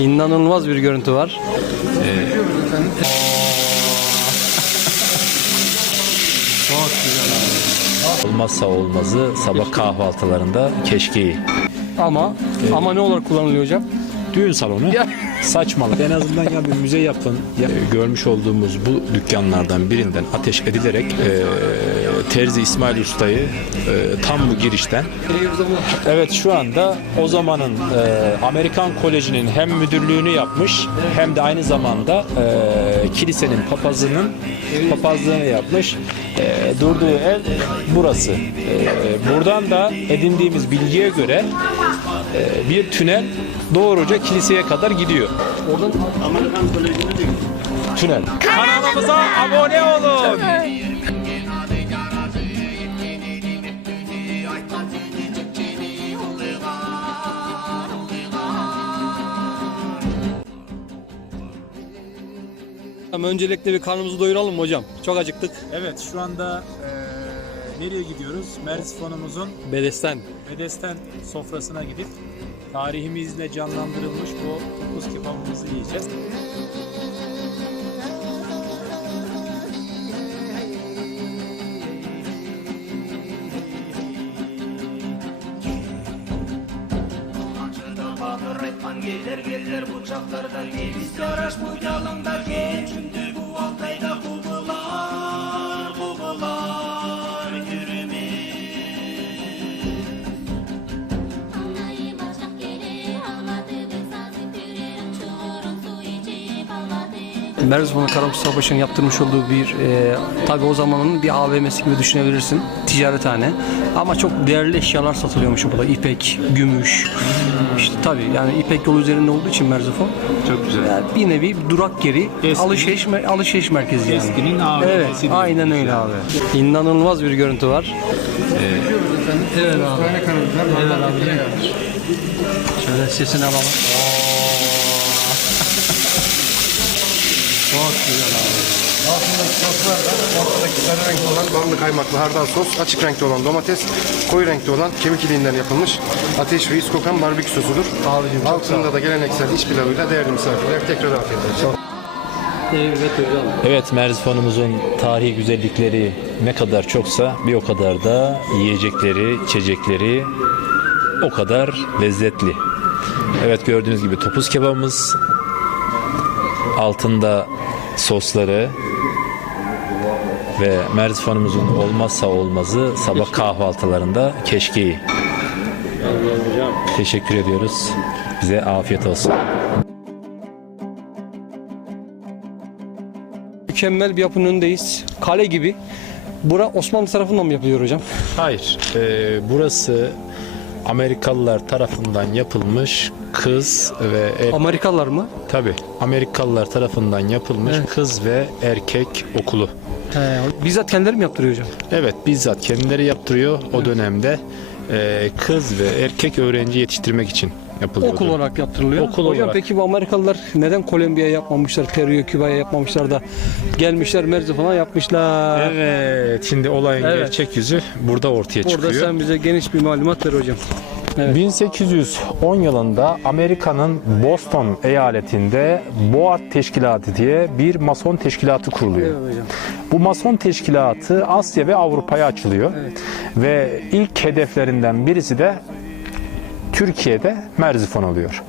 İnanılmaz bir görüntü var. Olmazsa olmazı sabah kahvaltılarında keşkeği. Ama ama ne olarak kullanılıyor hocam? Düğün salonu Ya. saçmalık. En azından ya bir müze yapın. Ya, e, görmüş olduğumuz bu dükkanlardan birinden ateş edilerek e, Terzi İsmail Usta'yı e, tam bu girişten Evet şu anda o zamanın e, Amerikan Koleji'nin hem müdürlüğünü yapmış hem de aynı zamanda e, kilisenin papazının papazlığını yapmış. E, durduğu ev burası. E, buradan da edindiğimiz bilgiye göre e, bir tünel doğruca kiliseye kadar gidiyor. Oradan Tünel. Kanalımıza abone olun. Öncelikle bir karnımızı doyuralım mı hocam? Çok acıktık. Evet şu anda e, nereye gidiyoruz? Merzifon'umuzun Bedesten. Bedesten sofrasına gidip tarihimizle canlandırılmış bu buz kebabımızı yiyeceğiz. Ağladı. Merzifon'a Karamus Savaşı'nın yaptırmış olduğu bir e, tabi o zamanın bir AVM'si gibi düşünebilirsin. Ticarethane. Ama çok değerli eşyalar satılıyormuş burada. İpek, gümüş. İşte tabi yani İpek yolu üzerinde olduğu için Merzifon. Çok güzel. Yani bir nevi durak yeri Eskinin- alışveriş, alışveriş merkezi yani. Eskinin AVM'si Evet aynen öyle abi. İnanılmaz bir görüntü var. Evet abi. Evet abi. Şöyle sesini alalım. Çok güzel abi. Altındaki soslar da ortadaki sarı renkli olan ballı kaymaklı hardal sos, açık renkte olan domates, koyu renkte olan kemik iliğinden yapılmış ateş ve iz kokan barbekü sosudur. Abicim. Altında da geleneksel iç pilavıyla değerli misafirler tekrar afiyet olsun. Evet hocam. Evet Merzifon'umuzun tarihi güzellikleri ne kadar çoksa bir o kadar da yiyecekleri, içecekleri o kadar lezzetli. Evet gördüğünüz gibi topuz kebabımız altında sosları ve Merzifon'umuzun olmazsa olmazı sabah kahvaltılarında keşkeği. Teşekkür ediyoruz. Bize afiyet olsun. Mükemmel bir yapının önündeyiz. Kale gibi. Bura Osmanlı tarafından mı yapılıyor hocam? Hayır. e, burası Amerikalılar tarafından yapılmış kız ve er, Amerikalılar mı? tabi Amerikalılar tarafından yapılmış kız ve erkek okulu. He, bizzat kendileri mi yaptırıyor hocam? Evet bizzat kendileri yaptırıyor o dönemde e, kız ve erkek öğrenci yetiştirmek için yapılıyor. Okul olarak yaptırılıyor. Okul Hocam olarak. peki bu Amerikalılar neden Kolombiya'ya yapmamışlar, Peru'ya, Küba'ya yapmamışlar da gelmişler Merzifon'a yapmışlar. Evet şimdi olayın Evet. gerçek yüzü burada ortaya Burada çıkıyor. sen bize geniş bir malumat ver hocam. Evet. 1810 yılında Amerika'nın Boston eyaletinde Board Teşkilatı diye bir mason teşkilatı kuruluyor. Evet hocam. Bu mason teşkilatı Asya ve Avrupa'ya açılıyor. Evet. Ve ilk hedeflerinden birisi de Türkiye'de Merzifon oluyor.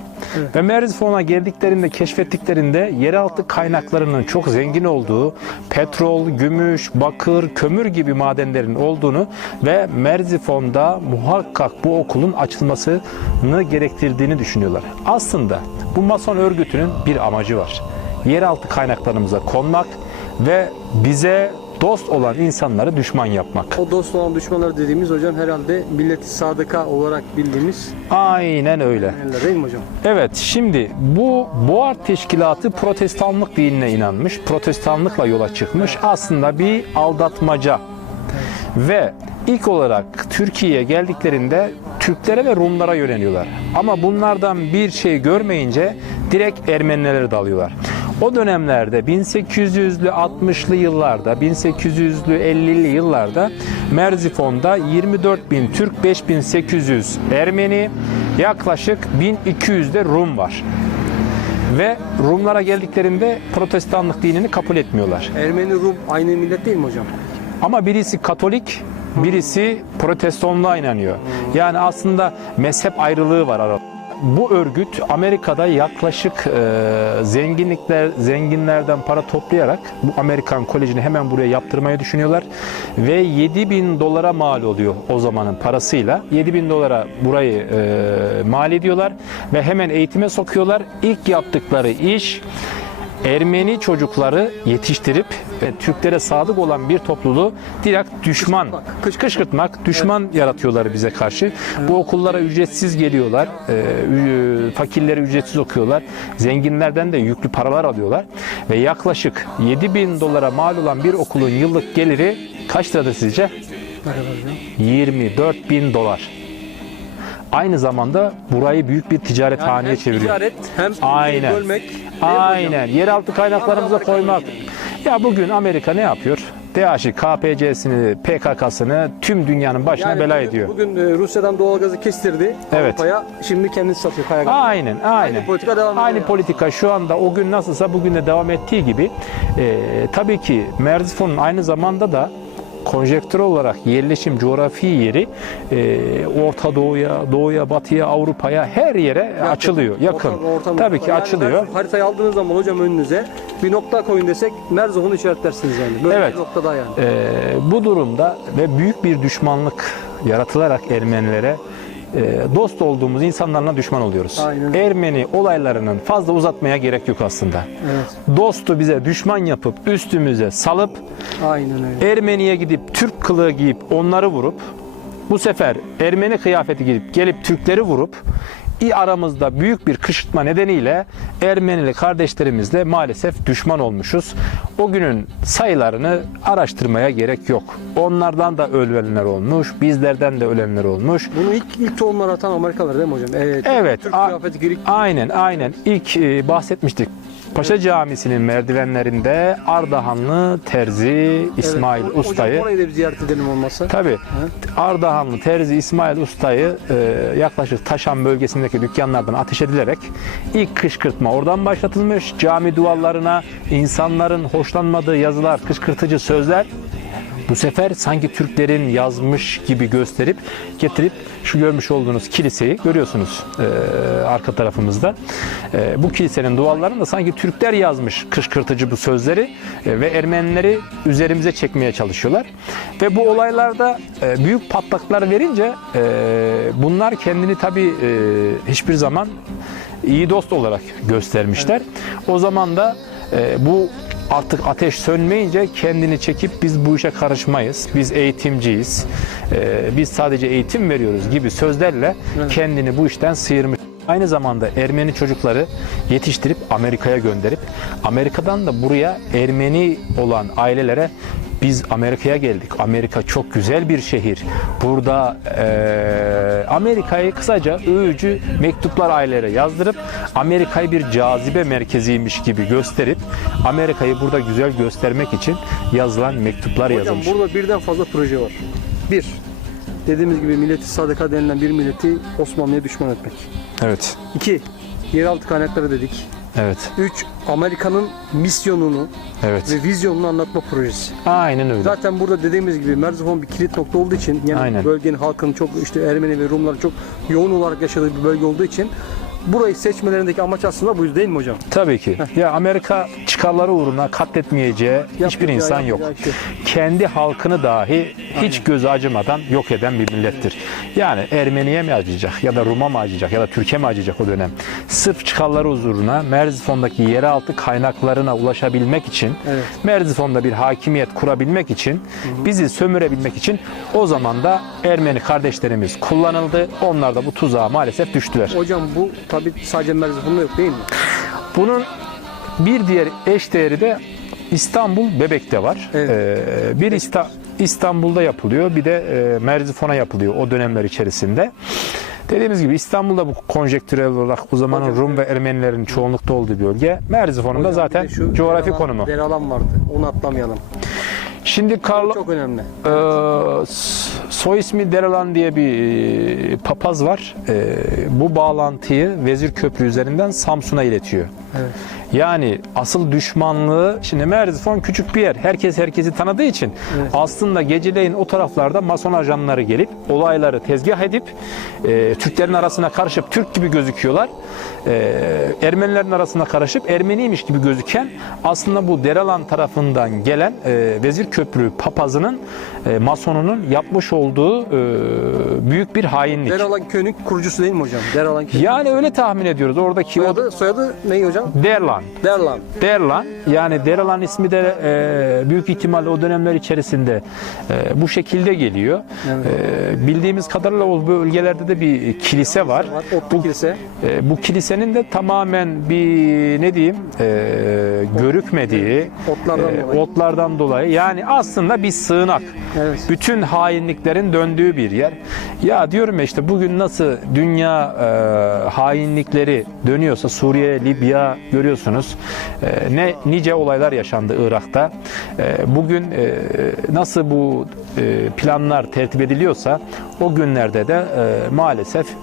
Ve Merzifon'a geldiklerinde, keşfettiklerinde yeraltı kaynaklarının çok zengin olduğu, petrol, gümüş, bakır, kömür gibi madenlerin olduğunu ve Merzifon'da muhakkak bu okulun açılmasını gerektirdiğini düşünüyorlar. Aslında bu mason örgütünün bir amacı var. Yeraltı kaynaklarımıza konmak ve bize dost olan insanları düşman yapmak. O dost olan düşmanlar dediğimiz hocam herhalde milleti sadıka olarak bildiğimiz Aynen öyle. değil mi hocam? Evet şimdi bu Boğar Teşkilatı protestanlık dinine inanmış. Protestanlıkla yola çıkmış. Aslında bir aldatmaca. Ve ilk olarak Türkiye'ye geldiklerinde Türklere ve Rumlara yöneliyorlar. Ama bunlardan bir şey görmeyince direkt Ermenilere dalıyorlar. O dönemlerde 1800'lü 60'lı yıllarda 1800'lü 50'li yıllarda Merzifon'da 24 bin Türk 5800 Ermeni yaklaşık 1200 de Rum var. Ve Rumlara geldiklerinde protestanlık dinini kabul etmiyorlar. Ermeni, Rum aynı millet değil mi hocam? Ama birisi Katolik, birisi Protestanlığa inanıyor. Yani aslında mezhep ayrılığı var arada. Bu örgüt Amerika'da yaklaşık e, zenginlikler zenginlerden para toplayarak bu Amerikan Koleji'ni hemen buraya yaptırmayı düşünüyorlar ve 7 bin dolara mal oluyor o zamanın parasıyla 7 bin dolara burayı e, mal ediyorlar ve hemen eğitime sokuyorlar. İlk yaptıkları iş Ermeni çocukları yetiştirip ve Türklere sadık olan bir topluluğu direkt düşman, kışkırtmak, düşman yaratıyorlar bize karşı. Bu okullara ücretsiz geliyorlar, e, fakirlere ücretsiz okuyorlar, zenginlerden de yüklü paralar alıyorlar ve yaklaşık 7 bin dolara mal olan bir okulun yıllık geliri kaç liradır sizce? 24 bin dolar. Aynı zamanda burayı büyük bir ticaret haneye çeviriyor. Ticaret hem Aynen. bölmek. Aynen. Yeraltı kaynaklarımıza koymak. Ya bugün Amerika ne yapıyor? DAEŞ'i, KPC'sini, PKK'sını tüm dünyanın başına Yani bela bugün- ediyor. Bugün e, Rusya'dan doğalgazı kestirdi Evet. Avrupa'ya. Şimdi kendisi satıyor kaya Aynen, aynen. Aynı politika devam ediyor Aynı yani. politika şu anda o gün nasılsa bugün de devam ettiği gibi e, tabii ki Merzifon'un aynı zamanda da konjektür olarak yerleşim coğrafi yeri e, Orta Doğu'ya, Doğu'ya, Batı'ya, Avrupa'ya her yere açılıyor. Yakın. Orta- orta tabii ki Yani açılıyor. Haritayı aldığınız zaman hocam önünüze bir nokta koyun desek Merzof'unu işaretlersiniz yani. Böyle Evet. bir noktada yani. Ee, bu durumda ve büyük bir düşmanlık yaratılarak Ermenilere e, dost olduğumuz insanlarla düşman oluyoruz. Aynen. Ermeni olaylarının fazla uzatmaya gerek yok aslında. Evet. Dostu bize düşman yapıp üstümüze salıp Aynen öyle. Ermeniye gidip Türk kılığı giyip onları vurup bu sefer Ermeni kıyafeti giyip gelip Türkleri vurup aramızda büyük bir kışırtma nedeniyle Ermenili kardeşlerimizle maalesef düşman olmuşuz. O günün sayılarını araştırmaya gerek yok. Onlardan da ölenler olmuş, bizlerden de ölenler olmuş. Bunu ilk ilk tohumları atan Amerikalılar değil mi hocam? Evet. Evet. Türk kıyafeti girik. Aynen, aynen. İlk e, bahsetmiştik. Paşa Camisi'nin merdivenlerinde Ardahanlı Terzi İsmail Evet, Usta'yı Hocam orayı da bir ziyaret edelim olmazsa. Tabii. Ardahanlı Terzi İsmail Usta'yı e, yaklaşık Taşan bölgesindeki dükkanlardan ateş edilerek ilk kışkırtma oradan başlatılmış. Cami duvarlarına insanların hoşlanmadığı yazılar, kışkırtıcı sözler bu sefer sanki Türklerin yazmış gibi gösterip getirip şu görmüş olduğunuz kiliseyi görüyorsunuz e, arka tarafımızda. E, bu kilisenin duvarlarında sanki Türkler yazmış kışkırtıcı bu sözleri e, ve Ermenileri üzerimize çekmeye çalışıyorlar. Ve bu olaylarda e, büyük patlaklar verince e, bunlar kendini tabii e, hiçbir zaman iyi dost olarak göstermişler. O zaman da e, bu artık ateş sönmeyince kendini çekip biz bu işe karışmayız. Biz eğitimciyiz. e, biz sadece eğitim veriyoruz gibi sözlerle kendini bu işten sıyırmış. Aynı zamanda Ermeni çocukları yetiştirip Amerika'ya gönderip Amerika'dan da buraya Ermeni olan ailelere biz Amerika'ya geldik. Amerika çok güzel bir şehir. Burada eee, Amerika'yı kısaca övücü mektuplar ailelere yazdırıp Amerika'yı bir cazibe merkeziymiş gibi gösterip Amerika'yı burada güzel göstermek için yazılan mektuplar Hocam yazılmış. burada birden fazla proje var. Bir, dediğimiz gibi milleti sadaka denilen bir milleti Osmanlı'ya düşman etmek. Evet. İki, yeraltı kaynakları dedik. Evet. Üç, Amerika'nın misyonunu Evet. ve vizyonunu anlatma projesi. Aynen öyle. Zaten burada dediğimiz gibi Merzifon bir kilit nokta olduğu için yani Aynen. bölgenin halkının çok işte Ermeni ve Rumların çok yoğun olarak yaşadığı bir bölge olduğu için burayı seçmelerindeki amaç aslında bu değil mi hocam? Tabii ki. Ya Amerika çıkarları uğruna katletmeyeceği hiçbir Yapacağı, insan yok. şey. Kendi halkını dahi hiç gözü acımadan yok eden bir millettir. Yani Ermeniye mi acıyacak ya da Rum'a mı acıyacak ya da Türkiye mi acıyacak o dönem? Sırf çıkarları huzuruna Merzifon'daki yeraltı kaynaklarına ulaşabilmek için, Evet. Merzifon'da bir hakimiyet kurabilmek için, bizi sömürebilmek için o zaman da Ermeni kardeşlerimiz kullanıldı. Onlar da bu tuzağa maalesef düştüler. Hocam bu tabi sadece Merzifon'da yok değil mi? Bunun bir diğer eş değeri de İstanbul Bebek'te var. Evet. Ee, bir İsta- İstanbul'da yapılıyor, bir de e, Merzifon'a yapılıyor o dönemler içerisinde. Dediğimiz gibi İstanbul'da bu konjektürel olarak o zamanın Hocam, Rum ve Ermenilerin çoğunlukta olduğu bölge. Merzifon'un da zaten şu coğrafi konumu. Dere alan vardı. Onu atlamayalım. Şimdi Karlo Çok önemli. S- soy ismi Derelan diye bir e, papaz var. E, bu bağlantıyı Vezir Köprü üzerinden Samsun'a iletiyor. Yani asıl düşmanlığı şimdi Merzifon küçük bir yer. Herkes herkesi tanıdığı için aslında geceleyin o taraflarda mason ajanları gelip olayları tezgah edip e, Türklerin arasına karışıp Türk gibi gözüküyorlar. E, Ermenilerin arasına karışıp Ermeniymiş gibi gözüken aslında bu Deralan tarafından gelen e, Vezir Köprü papazının e, masonunun yapmış olduğu e, büyük bir hainlik. Deralan köyünün kurucusu değil mi hocam? Deralan köyü. Yani öyle tahmin ediyoruz. Oradaki o Soyadı, soyadı ne hocam? Derlan. Derlan. Derlan yani Deralan ismi de e, büyük ihtimalle o dönemler içerisinde e, bu şekilde geliyor. E, bildiğimiz kadarıyla o bölgelerde de bir kilise var. Var, Otlu kilise. E, bu kilisenin de tamamen bir ne diyeyim e, görükmediği Otlardan e, dolayı. otlardan dolayı yani aslında bir sığınak. Evet. Bütün hainliklerin döndüğü bir yer. Ya diyorum ya işte bugün nasıl dünya e, hainlikleri dönüyorsa Suriye, Libya görüyorsunuz. E, ne nice olaylar yaşandı Irak'ta. E, bugün e, nasıl bu e, planlar tertip ediliyorsa o günlerde de e, maalesef e,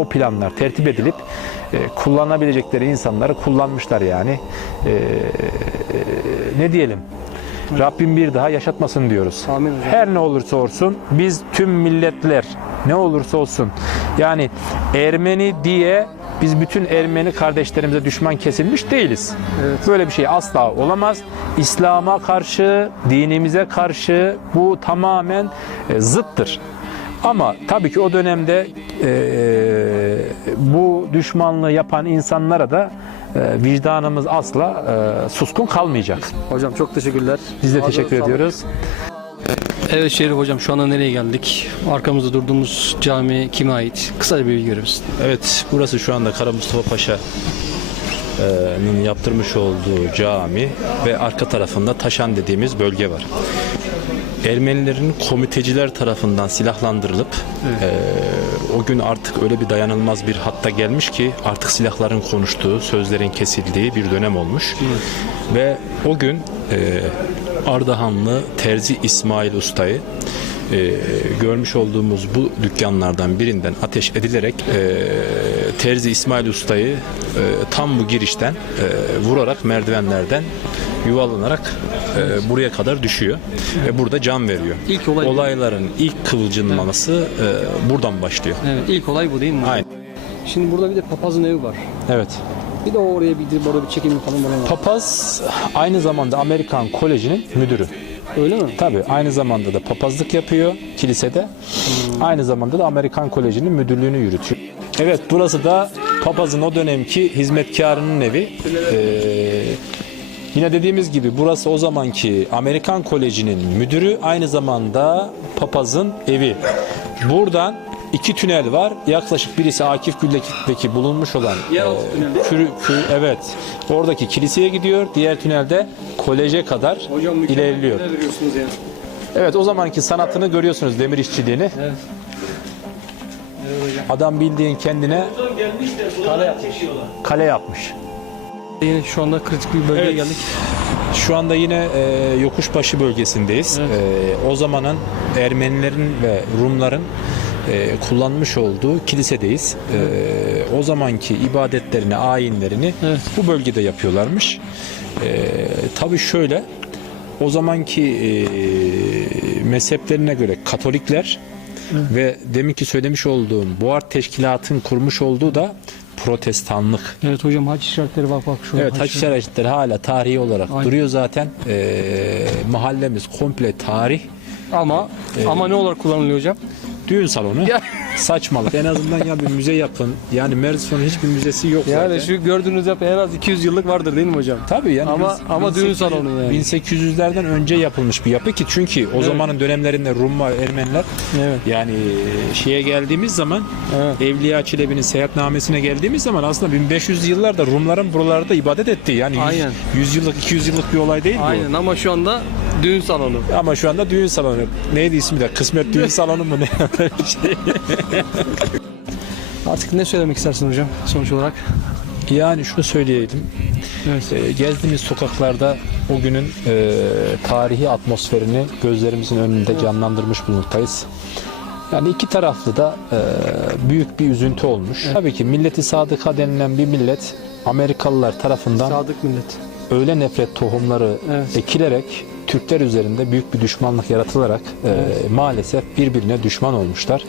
o planlar tertip edilip e, kullanabilecekleri insanları kullanmışlar yani. E, e, ne diyelim? Rabbim bir daha yaşatmasın diyoruz. Amin. Her ne olursa olsun biz tüm milletler ne olursa olsun yani Ermeni diye biz bütün Ermeni kardeşlerimize düşman kesilmiş değiliz. Böyle bir şey asla olamaz. İslam'a karşı, dinimize karşı bu tamamen e, zıttır. Ama tabii ki o dönemde e, bu düşmanlığı yapan insanlara da e, vicdanımız asla e, suskun kalmayacak. Hocam çok teşekkürler. Biz de teşekkür sağlık. ediyoruz. Evet Şerif hocam şu anda nereye geldik? Arkamızda durduğumuz cami kime ait? Kısa bir bilgi verir misin? Evet, burası şu anda Kara Mustafa Paşa'nın yaptırmış olduğu cami ve arka tarafında Taşan dediğimiz bölge var. Ermenilerin komiteciler tarafından silahlandırılıp eee, o gün artık öyle bir dayanılmaz bir hatta gelmiş ki artık silahların konuştuğu, sözlerin kesildiği bir dönem olmuş. Ve o gün eee, Ardahanlı Terzi İsmail Usta'yı eee, görmüş olduğumuz bu dükkanlardan birinden ateş edilerek eee, Terzi İsmail Usta'yı eee, tam bu girişten eee, vurarak merdivenlerden yuvalanarak eee, buraya kadar düşüyor ve burada can veriyor. İlk olay. Olayların ilk kıvılcımlaması eee, buradan başlıyor. Evet ilk olay bu değil mi? Aynen. Şimdi burada bir de papazın evi var. Evet. Bir de oraya bir gidip orada bir çekim bana. var. Papaz aynı zamanda Amerikan Koleji'nin müdürü. Öyle mi? Tabii aynı zamanda da papazlık yapıyor kilisede. Aynı zamanda da Amerikan Koleji'nin müdürlüğünü yürütüyor. Evet burası da papazın o dönemki hizmetkarının evi. Ee, yine dediğimiz gibi burası o zamanki Amerikan Koleji'nin müdürü aynı zamanda papazın evi. Buradan iki tünel var. Yaklaşık birisi Akif Gül'deki bulunmuş olan Yeraltı e, tüneli. kürü- kürü- evet. Oradaki kiliseye gidiyor. Diğer tünelde koleje kadar ilerliyor. veriyorsunuz ya. Evet o zamanki sanatını görüyorsunuz demir işçiliğini. Evet. Adam bildiğin kendine kale yapmış. Yine şu anda kritik bir bölgeye Evet. geldik. Şu anda yine e, Yokuşbaşı bölgesindeyiz. Evet. E, o zamanın Ermenilerin ve Rumların e, kullanmış olduğu kilisedeyiz. E, o zamanki ibadetlerini, ayinlerini Evet. bu bölgede yapıyorlarmış. E, tabii şöyle, o zamanki e, mezheplerine göre Katolikler ve deminki söylemiş olduğum Boğar Teşkilat'ın kurmuş olduğu da Protestanlık. Evet hocam haç işaretleri bak bak şu. Evet haç işaretleri hala tarihi olarak Aynen. duruyor zaten. Ee, mahallemiz komple tarih. Ama ama ne olarak kullanılıyor hocam? Düğün salonu. Ya. Saçmalık. En azından ya bir müze yapın. Yani Merzifon'un hiçbir müzesi yok Yani zaten. şu gördüğünüz yapı en az 200 yıllık vardır değil mi hocam? Tabii yani Ama- biz- ama düğün 1800 salonu yani. 1800'lerden önce yapılmış bir yapı ki çünkü o zamanın dönemlerinde Rum ve Ermeniler Evet. yani şeye geldiğimiz zaman Evet. Evliya Çelebi'nin seyahatnamesine geldiğimiz zaman aslında 1500 yıllarda Rumların buralarda ibadet ettiği yani 100, Aynen. 100 yıllık 200 yıllık bir olay değil bu. Aynen ama şu anda düğün salonu. Ama şu anda düğün salonu. Neydi ismi de? Kısmet düğün salonu mu ne? Bir şey. Artık ne söylemek istersin hocam sonuç olarak? Yani şunu söyleyelim. Ee, gezdiğimiz sokaklarda o günün e, tarihi atmosferini gözlerimizin önünde canlandırmış bulunmaktayız. Yani iki taraflı da e, büyük bir üzüntü olmuş. Tabii ki milleti sadıka denilen bir millet Amerikalılar tarafından Sadık millet. öyle nefret tohumları Evet. ekilerek Türkler üzerinde büyük bir düşmanlık yaratılarak e, maalesef birbirine düşman olmuşlar.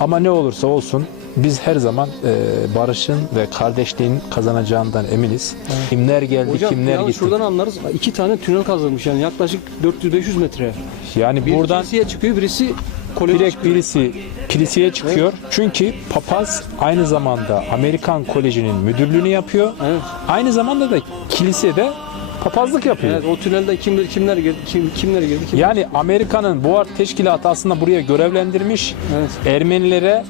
Ama ne olursa olsun biz her zaman e, barışın ve kardeşliğin kazanacağından eminiz. Kimler geldi, Hocam kimler gitti. şuradan anlarız. İki tane tünel kazılmış yani yaklaşık 400-500 metre. Yani Bir buradan kiliseye çıkıyor birisi koleje direkt çıkıyor. birisi kiliseye çıkıyor. Çünkü papaz aynı zamanda Amerikan Koleji'nin müdürlüğünü yapıyor. Evet. Aynı zamanda da kilisede papazlık yapıyor. Evet, o tünelde kimler kimler girdi, kim, kimler girdi, kim Yani Amerika'nın Buhar Teşkilatı aslında buraya görevlendirmiş. Evet. Ermenilere,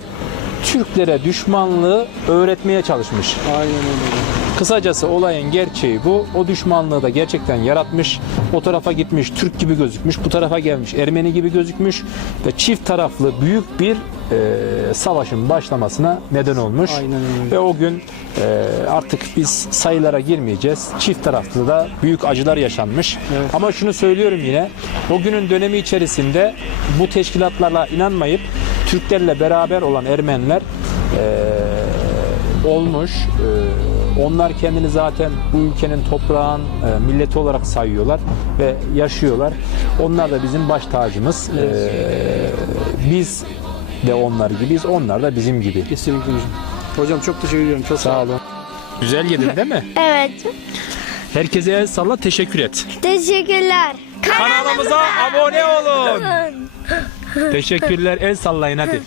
Türklere düşmanlığı öğretmeye çalışmış. Aynen öyle. Kısacası olayın gerçeği bu. O düşmanlığı da gerçekten yaratmış. O tarafa gitmiş, Türk gibi gözükmüş. Bu tarafa gelmiş, Ermeni gibi gözükmüş. Ve çift taraflı büyük bir e, savaşın başlamasına neden olmuş. Aynen öyle. Ve o gün e, artık biz sayılara girmeyeceğiz. Çift taraflı da büyük acılar yaşanmış. Evet. Ama şunu söylüyorum yine. O günün dönemi içerisinde bu teşkilatlarla inanmayıp Türklerle beraber olan Ermeniler e, olmuş. E, onlar kendini zaten bu ülkenin toprağın e, milleti olarak sayıyorlar ve yaşıyorlar. Onlar da bizim baş tacımız. E, biz de onlar gibiyiz, onlar da bizim gibi. Kesinlikle hocam. Hocam çok teşekkür ediyorum. Çok Sağ olun. Güzel yedin değil mi? Evet. Herkese el salla, teşekkür et. Teşekkürler. Kanalımıza abone olun. Teşekkürler, el sallayın hadi.